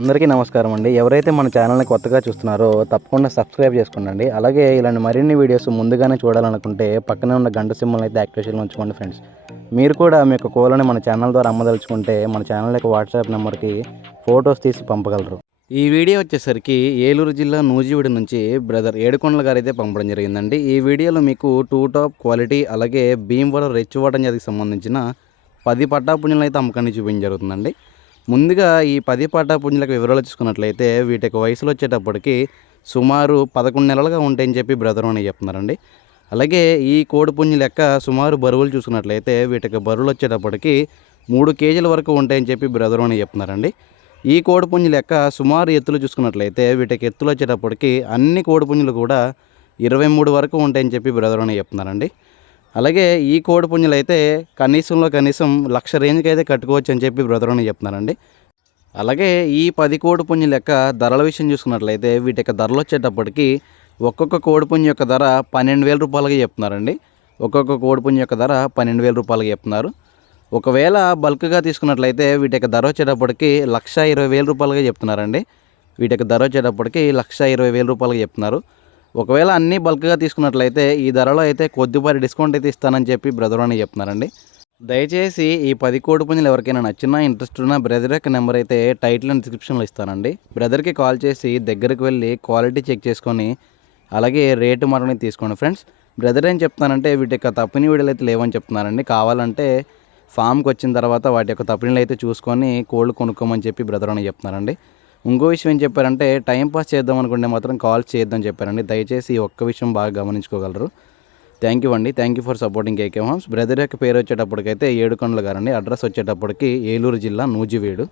అందరికీ నమస్కారం అండి. ఎవరైతే మన ఛానల్ని కొత్తగా చూస్తున్నారో తప్పకుండా సబ్స్క్రైబ్ చేసుకోండి. అలాగే ఇలాంటి మరిన్ని వీడియోస్ ముందుగానే చూడాలనుకుంటే పక్కనే ఉన్న గంట సింబల్ అయితే యాక్టివేషన్లో ఉంచుకోండి ఫ్రెండ్స్. మీరు కూడా మీ యొక్క కోళ్ళని మన ఛానల్ ద్వారా అమ్మదలుచుకుంటే మన ఛానల్ యొక్క వాట్సాప్ నెంబర్కి ఫొటోస్ తీసి పంపగలరు. ఈ వీడియో వచ్చేసరికి ఏలూరు జిల్లా నూజివీడు నుంచి బ్రదర్ ఏడుకొండల గారు అయితే పంపడం జరిగిందండి. ఈ వీడియోలో మీకు టూ టాప్ క్వాలిటీ అలాగే భీమవరం రెచ్చివాటం జాతికి సంబంధించిన 10 పట్టా పుంజులను అయితే అమ్మకాన్ని చూపించడం జరుగుతుందండి. ముందుగా ఈ 10 పట్టా పుంజులకు వివరాలు చూసుకున్నట్లయితే వీటికి వయసులో వచ్చేటప్పటికి సుమారు 11 నెలలుగా ఉంటాయని చెప్పి బ్రదర్ అని చెప్తున్నారండి. అలాగే ఈ కోడి పుంజు లెక్క సుమారు బరువులు చూసుకున్నట్లయితే వీటికి బరువులు వచ్చేటప్పటికి 3 కేజీల వరకు ఉంటాయని చెప్పి బ్రదర్ అని చెప్తున్నారండి. ఈ కోడి పుంజు లెక్క సుమారు ఎత్తులు చూసుకున్నట్లయితే వీటికి ఎత్తులు వచ్చేటప్పటికి అన్ని కోడి పుంజులు కూడా 23 వరకు ఉంటాయని చెప్పి బ్రదర్ అని చెప్తున్నారండి. అలాగే ఈ కోడి పుంజులు అయితే కనీసం 1,00,000 రేంజ్కి అయితే కట్టుకోవచ్చు అని చెప్పి బ్రదర్ అని చెప్తున్నారండి. అలాగే ఈ 10 కోడి పుంజుల లెక్క ధరల విషయం చూసుకున్నట్లయితే వీటి యొక్క ధరలు వచ్చేటప్పటికి ఒక్కొక్క కోడి పుంజు యొక్క ధర 12,000 రూపాయలకి చెప్తున్నారండి. ఒక్కొక్క కోడి పుంజు యొక్క ధర 12,000 రూపాయలకి చెప్తున్నారు. ఒకవేళ బల్క్గా తీసుకున్నట్లయితే వీటి యొక్క ధర వచ్చేటప్పటికి 1,20,000 రూపాయలుగా చెప్తున్నారండి. వీటి యొక్క ధర వచ్చేటప్పటికి 1,20,000 రూపాయలుగా చెప్తున్నారు. ఒకవేళ అన్నీ బల్క్గా తీసుకున్నట్లయితే ఈ ధరలో అయితే కొద్దిపాటి డిస్కౌంట్ అయితే ఇస్తానని చెప్పి బ్రదర్ అని చెప్తున్నారండి. దయచేసి ఈ 10 కోడి పుంజులు ఎవరికైనా నచ్చినా ఇంట్రెస్ట్ ఉన్న బ్రదర్ యొక్క నెంబర్ అయితే టైటిల్ అండ్ డిస్క్రిప్షన్లో ఇస్తానండి. బ్రదర్కి కాల్ చేసి దగ్గరికి వెళ్ళి క్వాలిటీ చెక్ చేసుకొని అలాగే రేటు మరణి తీసుకోండి ఫ్రెండ్స్. బ్రదర్ ఏం చెప్తానంటే వీటి యొక్క తప్పిని వీడియోలు అయితే లేవని చెప్తున్నారండి. కావాలంటే ఫామ్కి వచ్చిన తర్వాత వాటి యొక్క తప్పినీళ్ళు అయితే చూసుకొని కోళ్ళు కొనుక్కోమని చెప్పి బ్రదర్ అని చెప్తున్నారండి. ఇంకో విషయం ఏం చెప్పారంటే టైంపాస్ చేద్దాం అనుకుంటే మాత్రం కాల్ చేద్దామని చెప్పారండి. దయచేసి ఈ ఒక్క విషయం బాగా గమనించుకోగలరు. థ్యాంక్ యూ అండి. Thank you for supporting KK homes. Brother యొక్క పేరు వచ్చేటప్పటికైతే ఏడుకొండల గారండి. అడ్రస్ వచ్చేటప్పటికి ఏలూరు జిల్లా నూజివీడు.